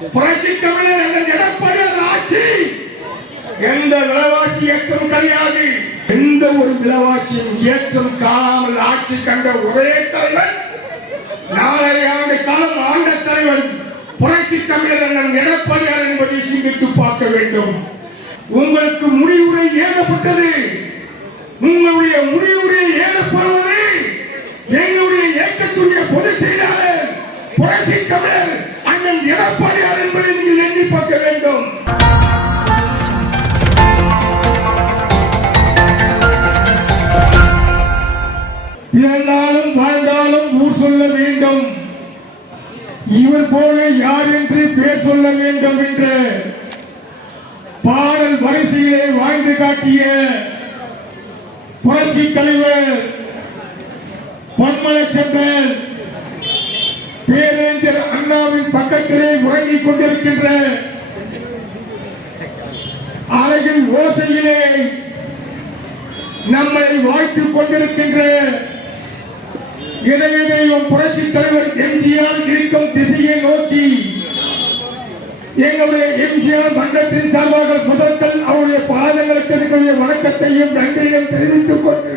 புரட்சி தமிழர் எடப்பாடியார் ஆட்சி எந்த விலைவாசி ஏற்றம் கிடையாது. எந்த ஒரு விலைவாசியும் ஏற்றம் காணாமல் ஆட்சி கண்ட ஒரே தலைவர், 4 ஆண்டு காலம் ஆண்ட தலைவர் புரட்சி தமிழர் எடப்பாடியார் என்பதை சிந்தித்து பார்க்க வேண்டும். உங்களுக்கு முடிவுரை ஏகப்பட்டது. உங்களுடைய முடிவுரை ஏகப்படுவது எங்களுடைய இயக்கத்துடைய பொதுச் செயலாளர் புரட்சி தமிழர் அண்ணன் எடப்பாடியார் என்பதை நீங்கள் எண்ணி பார்க்க வேண்டும். பிறந்தாலும் வாழ்ந்தாலும் ஊர் சொல்ல வேண்டும், இவர் போல யார் என்று பேர் சொல்ல வேண்டும் என்ற பாடல் வரிசையிலே வாழ்ந்து காட்டிய புரட்சி தலைவர் பொன்மனச்செம்மல் பேரறிஞர் அண்ணாவின் பக்கத்திலே உறங்கிக் கொண்டிருக்கின்ற அழகின் ஓசையிலே நம்மை வாழ்த்துக் கொண்டிருக்கின்ற இதய தெய்வம் புரட்சி தலைவர் எம்ஜிஆர் இருக்கும் திசையை நோக்கி எங்களுடைய எம்ஜிஆர் மன்றத்தின் சார்பாக முதற்கள் அவருடைய பாதங்களுக்கு என்னுடைய வணக்கத்தையும் நன்றியையும் தெரிவித்துக் கொண்டு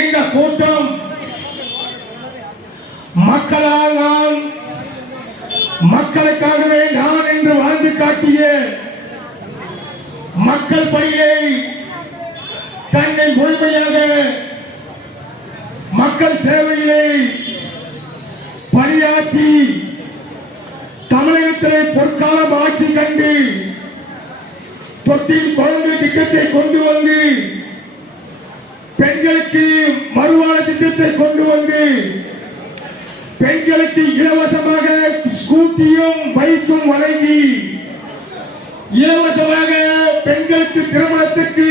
இந்த கூட்டம் மக்களால் நான், மக்களுக்காகவே நான் என்று வாழ்ந்து காட்டிய மக்கள் பணியை தன்னை முழுமையாக மக்கள் சேவையிலே பணியாற்றி தமிழகத்திலே பொற்காலம் ஆட்சி கண்டு தொட்டில் குழந்தை திட்டத்தை கொண்டு வந்து பெண்களுக்கு மறுவாழ திட்டத்தை கொண்டு வந்து பெண்களுக்கு இலவசமாக ஸ்கூட்டியும் பைக்கும் வழங்கி இலவசமாக பெண்களுக்கு திருமணத்துக்கு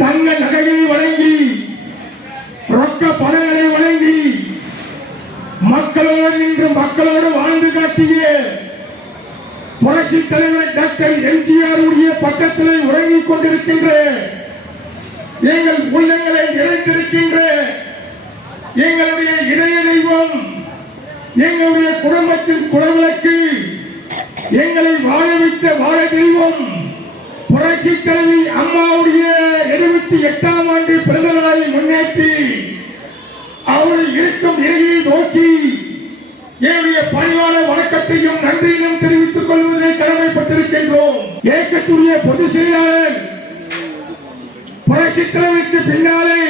தங்க நகையை வழங்கி ரொக்க பணங்களை வழங்கி மக்களோடு நின்று மக்களோடு வாழ்ந்து காட்டிய புரட்சி தலைவர் டாக்டர் எம்ஜிஆர் உடைய பக்கத்திலே உறங்கிக் கொண்டிருக்கின்ற எங்கள் உள்ளங்களை நிறைந்திருக்கின்ற எங்களுடைய இதய தெய்வம், எங்களுடைய குடும்பத்தின் குலவிளக்கு, எங்களை வாழ வைத்த வாழ தெய்வம் புரட்சி தலைவி அம்மாவுடைய 78ஆம் ஆண்டு பிறந்த நாளை முன்னேற்றி அவளை இருக்கும் நிலையை நோக்கி என்னுடைய பணிவான வணக்கத்தையும் நன்றியையும் தெரிவித்துக் கொள்வதை கடமைப்பட்டிருக்கின்றோம். இயக்கத்துடைய பொதுச் செயலாளர் புரட்சி தலைவிக்கு பின்னாலே,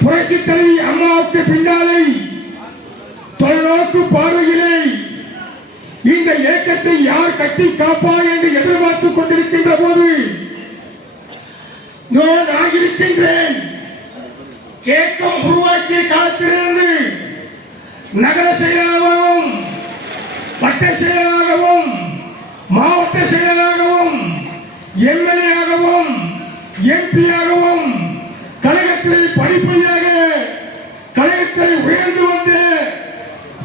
புரட்சி தலைவி அம்மாவுக்கு பின்னாலே தொலைநோக்கு பார்வையிலே இந்த இயக்கத்தை யார் கட்டி காப்பார் என்று எதிர்பார்த்துக் கொண்டிருக்கின்ற போது நான் ஆகியிருக்கின்றேன். இயக்கம் உருவாக்கிய காலத்திலிருந்து நகர செயலாளராகவும் வட்ட செயலாளராகவும் மாவட்ட செயலாளராகவும் எம்எல்ஏ ஆகவும் எம்பியாகவும் கழகத்தில் படிப்படியாக கழகத்தை உயர்ந்து வந்த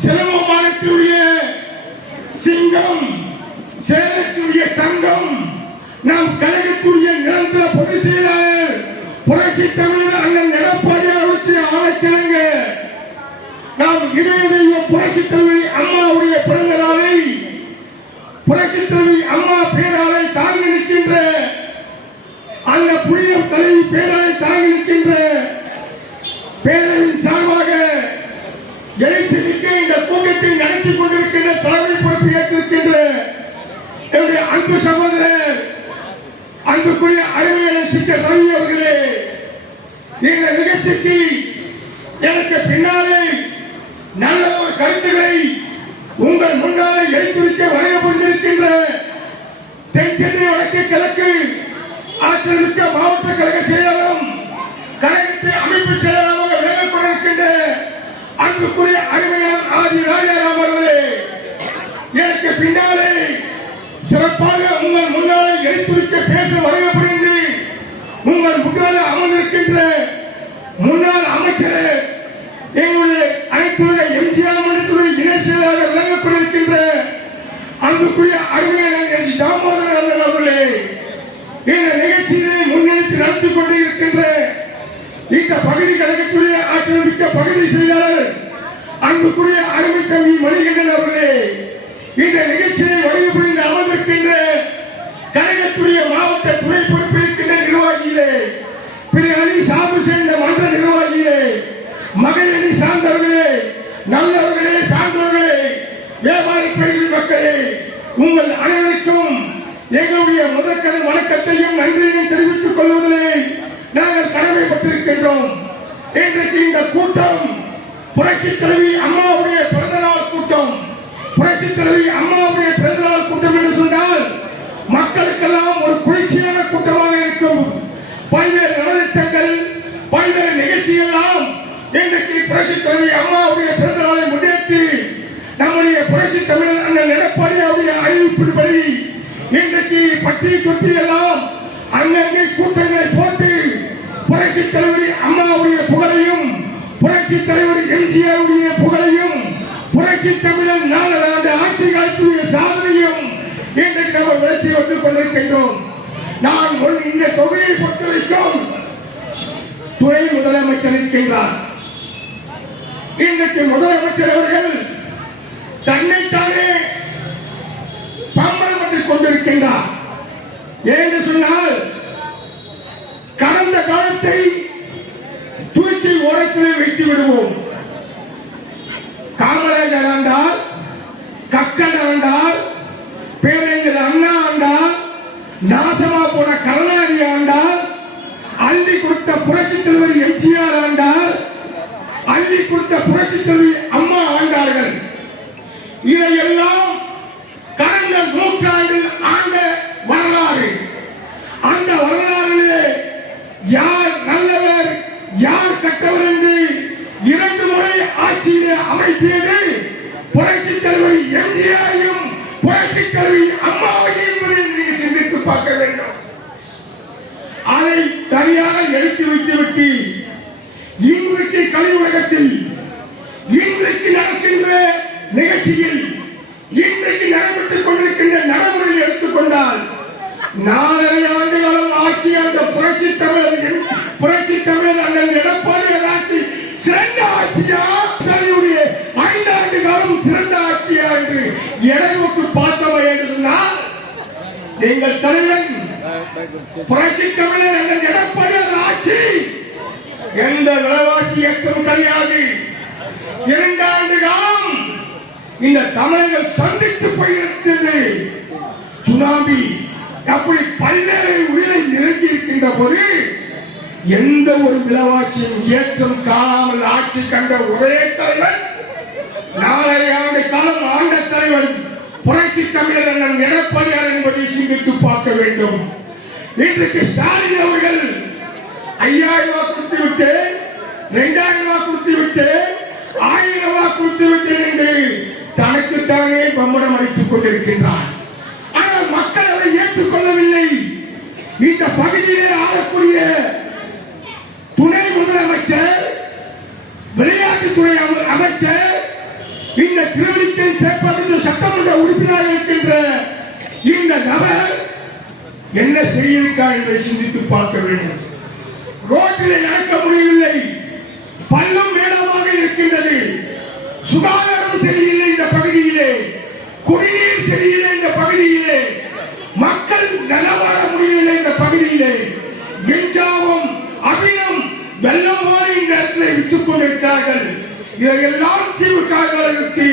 சிலம்பமானத்துடைய சிங்கம், சேலத்துடைய தங்கம், நாம் கழகத்துடைய நிரந்தர பொதுச் செயலாளர் புரட்சி தமிழர் அண்ணன் எடப்பாடியாருக்கு ஆணைக்கிழங்க நாம் இதய தெய்வம் புரட்சி தலைவி அம்மாவுடைய பிறந்த நாளை புரட்சி தலைவி அம்மா பேராலை தாங்கி நிற்கின்ற அந்த புனித தலைவி பேராலை தாங்கி நிற்கின்ற பேரவின் சார்பாக எழுச்சி மிக்க இந்த கூட்டத்தை நடத்தி கொண்டிருக்கின்ற தலைமை பொறுப்பு ஏற்றிருக்கின்ற என்னுடைய அன்பு சகோதரர் அன்புக்குரிய அறிவியல் சிக்கல் ரவி அவர்களே, இந்த நிகழ்ச்சிக்கு எனக்கு பின்னாலே நல்ல ஒரு கருத்துக்களை உங்கள் முன்னாலே எடுத்துரைக்க வழங்கப்பட்டிருக்கின்ற தென் சென்னை வடக்கு கிழக்கு ஆற்றல்மிக்க மாவட்ட கழக செயலாளரும் கழகத்தை அமைப்பு செயலாளராக விளங்கப்பட்டிருக்கின்ற அன்புக்குரிய அறிவியல் ஆதி ராஜாராம் அவர்களே, எனக்கு பின்னாலே சிறப்பாக உங்கள் முன்னாலே எடுத்துரைக்க பேச வழங்கப்படுகிறது. உங்கள் முன்னாலே அமர்ந்திருக்கின்ற முன்னாள் அமைச்சர் எங்களுடைய அனைத்துலக எம்ஜிஆர் மன்றத்துடைய இணை செயலாளர் விளங்கப்பட்டிருக்கின்ற அன்புக்குரிய அறிவியல் தாமோதரன் அவர்களே, இந்த நிகழ்ச்சியை முன்னெடுத்து நடத்தி கொண்டிருக்கின்ற இந்த பகுதி கழகத்துடைய ஆற்றல் மிக்க பகுதி செயலாளர் அன்புக்குரிய அருமை தம்பி மணிகண்டன் அவர்களே, இந்த நிகழ்ச்சியை வழி புரிந்து அமர்ந்திருக்கின்ற கழகத்துடைய மாவட்ட துணை பொறுப்பிருக்கின்ற நிர்வாகிகளே, பிற அணி சார்பு சேர்ந்த மன்ற நிர்வாகிகளே, மகளிர் அணி சார்ந்தவர்களே, நல்லவர்களே, சார்ந்தவர்களே, வியாபாரி பெண்கள் மக்களே, உங்கள் அனைவருக்கும் எங்களுடைய முதற்கண வணக்கத்தையும் நன்றியையும் தெரிவித்துக் கொள்வதிலே நாங்கள் கடமைப்பட்டிருக்கின்றோம். இன்றைக்கு இந்த கூட்டம் புரட்சித் தலைவி அம்மாவுடைய பிறந்தநாள் கூட்டம். புரட்சித் தலைவி அம்மாவுடைய பிறந்தநாள் கூட்டம் என்று சொன்னால் மக்களுக்கெல்லாம் ஒரு குளிர்ச்சியான கூட்டமாக இருக்கும். பல்வேறு நலத்திட்டங்கள், பல்வேறு நிகழ்ச்சிகள்லாம் இன்றைக்கு புரட்சித் தலைவி அம்மாவுடைய பிறந்தநாளை முன்னேற்றி நம்முடைய புரட்சித் தமிழர் அண்ணன் எடப்பாடியாருடைய அறிவிப்பின்படி இன்றைக்கு பட்டி தொட்டி எல்லாம் அங்கங்கே கூட்டங்களை போட்டு புரட்சித் தலைவர் அம்மாவுடைய புகழையும், புரட்சித் தலைவர் எம்ஜிஆருடைய புகழையும், புரட்சித் தமிழர் 4 ஆண்டு ஆட்சி காலத்துடைய சாதனையும் இன்றைக்கு அவர் விளக்கி வந்து கொண்டிருக்கின்றோம். நான் இந்த தொகையை பொறுத்தவரைக்கும் துணை முதலமைச்சர் இருக்கின்றார். இன்றைக்கு முதலமைச்சர் அவர்கள் தன்னைத்தானே பம்பரப்பட்டுக் கொண்டிருக்கின்றார். ஏன்னு சொன்னால் கடந்த காலத்தை தூக்கி ஓரத்தில் வைத்து விடுவோம். காமராஜர் ஆண்டார், கக்கன் ஆண்டார், பேரறிஞர் அண்ணா ஆண்டார், நாசமா போன கருணாநிதி ஆண்டார், அள்ளி கொடுத்த புரட்சித் தலைவர் எம்ஜிஆர் ஆண்டார், அள்ளி கொடுத்த புரட்சித் தலைவி அம்மா ஆண்டார்கள். இதையெல்லாம் கடந்த நூற்றாண்டில் ஆண்ட வரலாறு. அந்த வரலாறிலே யார் நல்லவர், யார் கெட்டவர் என்று 2 முறை ஆட்சியிலே அமைப்பியது புரட்சித் தலைவர் எம்ஜிஆரையும் புரட்சித் தலைவி அம்மாவையும் என்பதை நீங்கள் சிந்தித்து பார்க்க வேண்டும். அதை தனியாக எடுத்து வைத்துவிட்டு இன்றைக்கு கலியுலகத்தில் இன்றைக்கு நடக்கின்ற நிகழ்ச்சியில் இன்றைக்கு நடைபெற்றுக் கொண்டிருக்கின்ற நடைமுறையில் எடுத்துக்கொண்டால் 4 ஆண்டு காலம் ஆட்சி அந்த புரட்சித் தமிழர் அண்ணன் எடப்பாடியார் ஆட்சி சிறந்த ஆட்சியா, தன்னுடைய 5 ஆண்டு காலம் சிறந்த ஆட்சியா என்று எடைவிட்டு பார்த்தவை என்று சொன்னால் எங்கள் தலைவன் புரட்சித் தமிழர் அண்ணன் எடப்பாடியார் ஆட்சி எந்த விலைவாசி இயக்கம் கிடையாது. 2 ஆண்டு காலம் இந்த தமிழர்கள் சந்தித்து போயிருக்கிறது. சுனாமி அப்படி பல்வேறு உயிரை நிரம்பி இருக்கின்ற போது எந்த ஒரு விலைவாசியும் ஏற்றம் காணாமல் ஆட்சி கண்ட ஒரே தலைவர், 4 ஆண்டு காலம் ஆண்ட தலைவர் புரட்சி தமிழர் அண்ணன் எடப்பாடியார் என்பதை சிந்தித்து பார்க்க வேண்டும். இன்றைக்கு ஸ்டாலின் அவர்கள் 5000 ரூபாய் கொடுத்து விட்டு, 2000 ரூபாய் கொடுத்து விட்டு, 1000 ரூபாய் கொடுத்து விட்டேன் என்று தனக்குத்தானே பம்பரம் அடித்துக் கொண்டிருக்கின்றார். ஆனால் மக்கள் அதை ஏற்றுக்கொள்ளவில்லை. இந்த பகுதியிலே ஆளக்கூடிய துணை முதலமைச்சர், விளையாட்டுத்துறை அமைச்சர், இந்த திருவள்ளிக்கை சேர்ப்பதற்கு சட்டமன்ற உறுப்பினராக இருக்கின்ற இந்த நபர் என்ன செய்திருக்கார் என்பதை சிந்தித்து பார்க்க வேண்டும். ரோட்டிலே நடக்க முடியவில்லை, பள்ளம் மேலமாக இருக்கின்றது, சுகாதாரம் சரியில்லை இந்த பகுதியிலே, குடிநீர் சரியில்லை இந்த பகுதியிலே, மக்கள் நலவாழ முடியவில்லை இந்த பகுதியிலே, கெஞ்சாவும் அபினம் வெள்ளமான இந்த இடத்துல விட்டுக் கொண்டிருக்கிறார்கள். இதையெல்லாம் திமுகவிற்கு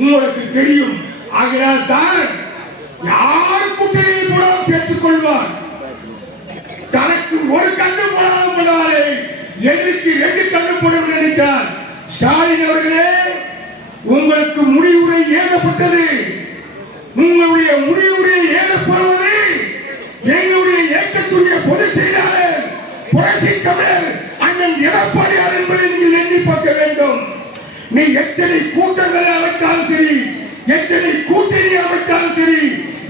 உங்களுக்கு தெரியும். ஆகையால் தான் யார் கூட்டணியை போடாமல் சேர்த்துக் கொள்வார். தனக்கு ஒரு கண்ணு போடாமலே எதிர்க்கு 2 கண்ணு போட நினைத்தார். ஸ்டாலின் அவர்களே, உங்களுக்கு முடிவுரை ஏகப்பட்டது. உங்களுடைய முடிவுரை ஏகப்படுவது எங்களுடைய இயக்கத்துடைய பொதுச் செயலாளர் புரட்சித் தமிழர் அண்ணன் எடப்பாடியார் என்பதை நீங்கள் எண்ணி பார்க்க வேண்டும். நீ எத்தனை கூட்டங்களை அமைத்தாலும் சரி, எத்தனை கூட்டணி அமைத்தாலும் சரி,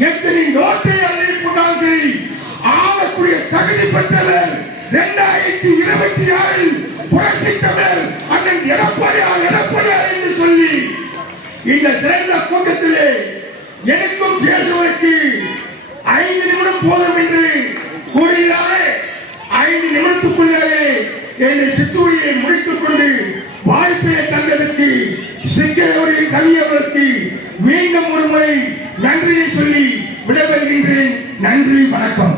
எத்தனை நோட்டை அறிவிப்பதாலும் சரி, ஆளக்கூடிய தகுதி பெற்றவர் 2026 புரட்சித் தமிழர் அண்ணன் எடப்பாடியார் என்று சொல்லி இந்த சிறந்த கூட்டத்திலே எனக்கும் பேசுவதற்கு 5 நிமிடம் போதும் என்று கூறினாலே 5 நிமிடத்துக்குள்ளே என்னை சித்தூரியை முடித்துக் கொண்டு வாய்ப்பை தந்ததற்கு கவி அவர்களுக்கு மீண்டும் ஒரு முறை நன்றியை சொல்லி விடைபெறுகின்றேன். நன்றி, வணக்கம்.